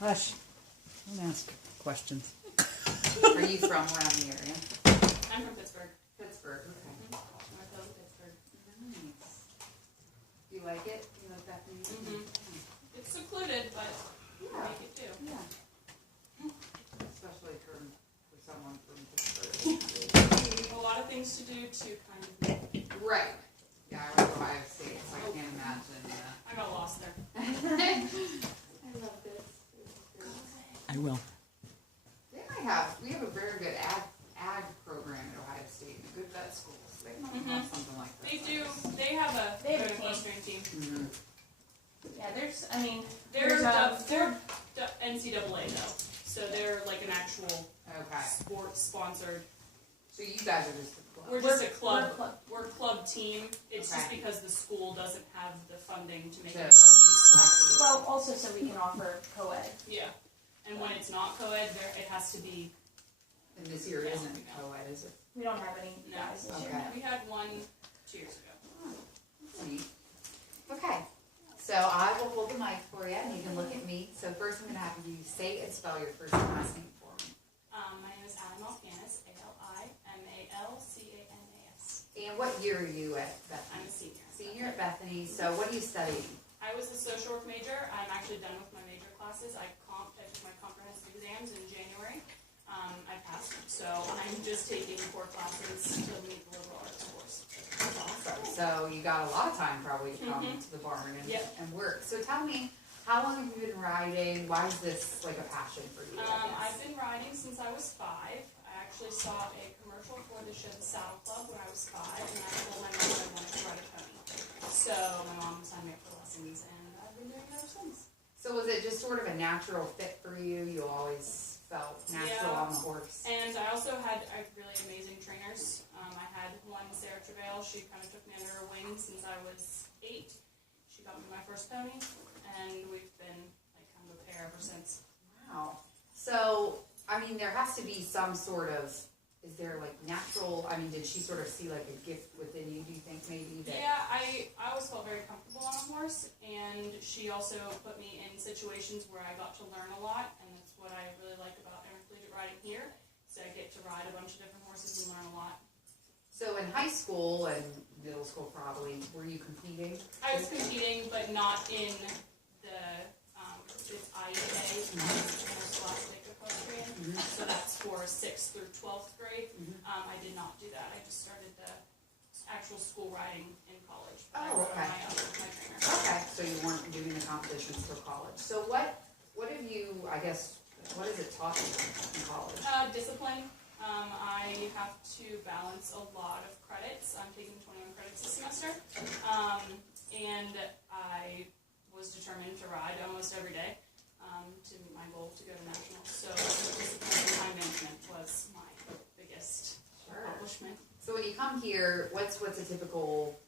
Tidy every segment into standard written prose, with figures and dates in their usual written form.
Hush. Don't ask questions. Are you from around the area? I'm from Pittsburgh. Pittsburgh, okay. North of Pittsburgh. Nice. Do you like it? Do you like Bethany? It's secluded, but Yeah. I like it too. Yeah. Especially for someone from Pittsburgh. A lot of things to do to kind of. Right. Yeah, I went to Ohio State, so I can't imagine. I got lost there. I love this. I will. We have a very good ag program at Ohio State, and a good vet school, so they might have something like that. They do. They have a They have a equestrian team. Mm-hmm. Yeah, they're They're they're NCAA though, so they're like an actual Okay. sports sponsored. So you guys are just a club. We're just a club. we're a club. We're a club team. It's just Okay. because the school doesn't have the funding to make To- it a varsity sport. Absolutely. Well, also so we can offer co-ed. Yeah. And when it's not co-ed, it has to be. And this year isn't co-ed, is it? We don't have any No. guys this year. Okay. We had one 2 years ago. Neat. Okay. So I will hold the mic for you, and you can look at me. So first, I'm going to have you say and spell your first and last name for me. My name is Adam Alcanis, ALIMALCANAS. And what year are you at Bethany? I'm a senior. Senior at Bethany. So what are you studying? I was a social work major. I'm actually done with my major classes. I took my comprehensive exams in January. I passed, so I'm just taking core classes to meet the liberal arts course. That's awesome. So you got a lot of time probably to come to the barn and, Yep. and work. So tell me, how long have you been riding? Why is this like a passion for you? I've been riding since I was 5. I actually saw a commercial for the Shed Saddle Club when I was 5, and I told my mom I wanted to ride a pony. So my mom signed me up for lessons, and I've been doing it ever since. So was it just sort of a natural fit for you? You always felt natural Yeah. on the horse? And I also had really amazing trainers. I had one, Sarah Travail. She kind of took me under her wing since I was 8. She got me my first pony, and we've been like kind of a pair ever since. Wow. So, I mean, there has to be some sort of, is there like natural, I mean, did she sort of see like a gift within you, do you think maybe? That Yeah, I always felt very comfortable on a horse, and she also put me in situations where I got to learn a lot, and that's what I really like about intercollegiate riding here. So I get to ride a bunch of different horses and learn a lot. So in high school and middle school probably, were you competing? I was competing, but not in the it's IEA, Interscholastic Equestrian. So that's for 6th through 12th grade. I did not do that. I just started the actual school riding in college. But I rode on my own with my trainer. Okay, so you weren't doing the competitions for college. So what have you, I guess, what has it taught you in college? Discipline. I have to balance a lot of credits. I'm taking 21 credits this semester. And I was determined to ride almost every day to meet my goal to go to nationals. So discipline and time management was my biggest accomplishment. So when you come here, what's a typical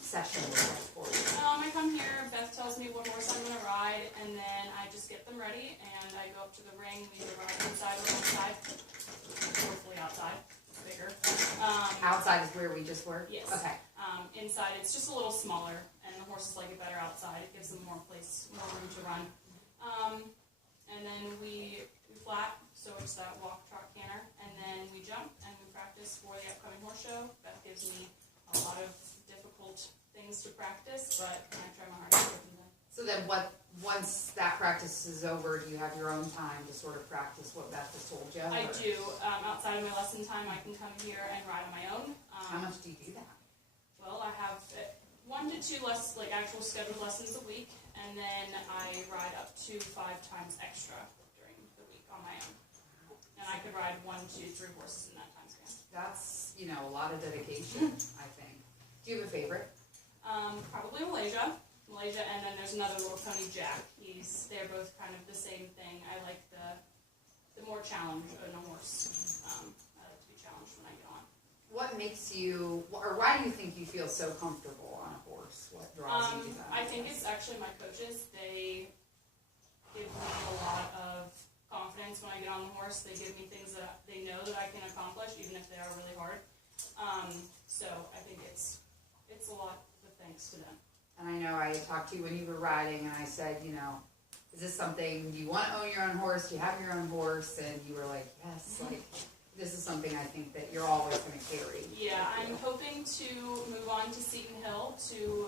session look like for you? I come here, Beth tells me what horse I'm going to ride, and then I just get them ready, and I go up to the ring. We either ride inside or outside. Hopefully outside. It's bigger. Outside is where we just were? Yes. Okay. Inside, it's just a little smaller, and the horses like it better outside. It gives them more room to run. And then we flat, so it's that walk, trot, canter, and then we jump, and we practice for the upcoming horse show. That gives me a lot of difficult things to practice, but I try my hardest to get them done. So then once that practice is over, do you have your own time to sort of practice what Beth has told you? I or- do. Outside of my lesson time, I can come here and ride on my own. How much do you do that? Well, I have 1 to 2 actual scheduled lessons a week, and then I ride up to 5 times extra during the week on my own. And I could ride 1, 2, 3 horses in that time span. That's, a lot of dedication, I think. Do you have a favorite? Probably Malaysia, and then there's another little pony, Jack. They're both kind of the same thing. I like the more challenge in a horse. I like to be challenged when I get on. What makes you, or why do you think you feel so comfortable on a horse? What draws you to that? I think it's actually my coaches. They give me a lot of confidence when I get on the horse. They give me things that they know that I can accomplish, even if they are really hard. So I think it's a lot of thanks to them. And I know I talked to you when you were riding, and I said, is this something, do you want to own your own horse? Do you have your own horse? And you were like, yes, like, this is something I think that you're always going to carry. Yeah, I'm hoping to move on to Seton Hill to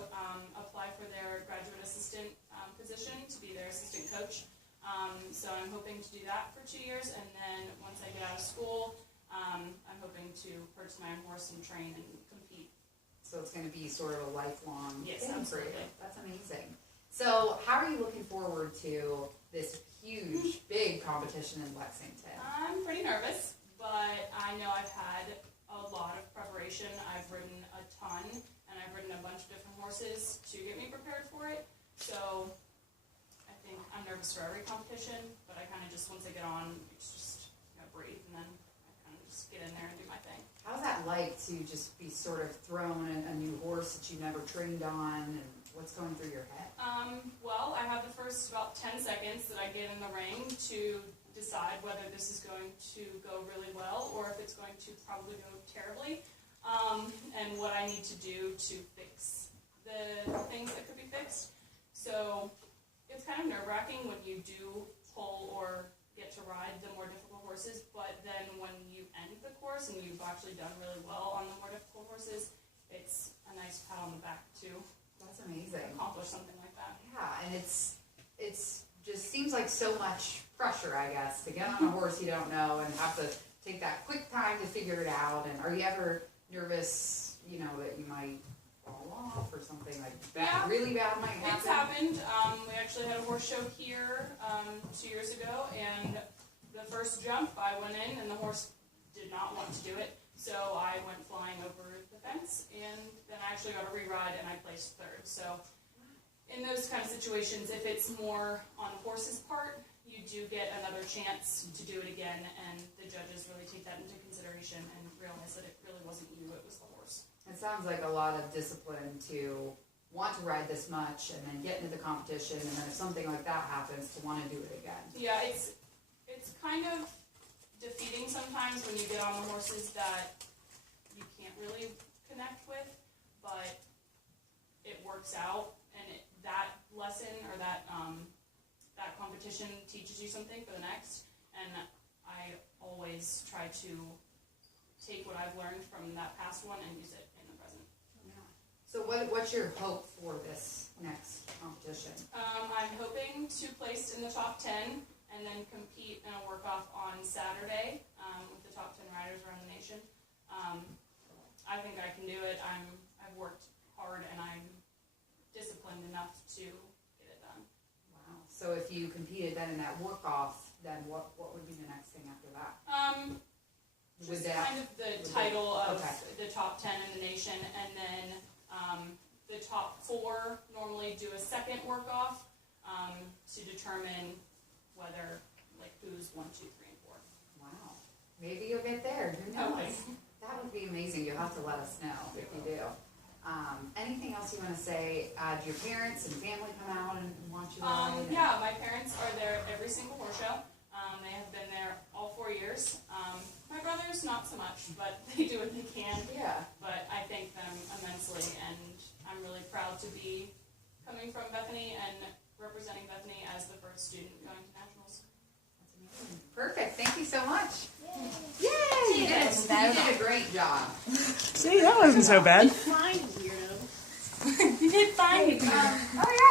apply for their graduate assistant position, to be their assistant coach. So I'm hoping to do that for 2 years, and then once I get out of school, I'm hoping to purchase my own horse and train and compete. So it's going to be sort of a lifelong Yes, thing for you. absolutely. That's amazing. So how are you looking forward to this huge, big competition in Lexington? I'm pretty nervous, but I know I've had a lot of preparation. I've ridden a ton, and I've ridden a bunch of different horses to get me prepared for it. So I think I'm nervous for every competition, but I kind of just, once I get on, it's just, breathe, and then I kind of just get in there and do my thing. How's that like to just be sort of thrown a new horse that you never trained on, and what's going through your head? Well, I have the first about 10 seconds that I get in the ring to decide whether this is going to go really well or if it's going to probably go terribly, and what I need to do to fix the things that could be fixed. So it's kind of nerve-wracking when you do pull or get to ride the more difficult horses, but then when you end the course and you've actually done really well on the more difficult horses, it's a nice pat on the back to That's amazing. accomplish something like that. Yeah, and it's just seems like so much pressure, I guess, to get on a horse you don't know and have to take that quick time to figure it out. And are you ever nervous, that you might fall off or something like that? Yeah. Really bad might happen? It's happened. We actually had a horse show here 2 years ago, and the first jump I went in and the horse did not want to do it, so I went flying over the fence, and then I actually got a re-ride and I placed third. So in those kind of situations, if it's more on the horse's part, you do get another chance to do it again, and the judges really take that into consideration and realize that it really wasn't you, it was the horse. It sounds like a lot of discipline to want to ride this much and then get into the competition, and then if something like that happens, to want to do it again. Yeah, it's kind of defeating sometimes when you get on the horses that you can't really connect with, but it works out, and that lesson or that competition teaches you something for the next, and I always try to take what I've learned from that past one and use it in the present. Yeah. So what's your hope for this next competition? I'm hoping to place in the top 10 and then compete in a work-off on Saturday with the top 10 riders around the nation. I think I can do it. I've worked hard and I'm disciplined enough to get it done. Wow. So if you competed then in that work-off, then what would be the next thing after that? Just kind of the title of okay. the top 10 in the nation, and then the top 4 normally do a second work-off to determine whether, who's 1, 2, 3, and 4. Wow. Maybe you'll get there. Who knows? Okay. That would be amazing. You'll have to let us know if you do. Anything else you want to say? Do your parents and family come out and watch you ride? Yeah, my parents are there every single horse show. They have been there all 4 years. My brothers, not so much, but they do what they can. Yeah. But I thank them immensely, and I'm really proud to be coming from Bethany and representing Bethany as the first student going to nationals. That's amazing. Perfect. Thank you so much. Yay. Yay! You did a great job. See, that wasn't so bad. Fine, weirdo. You did fine. Oh, yeah.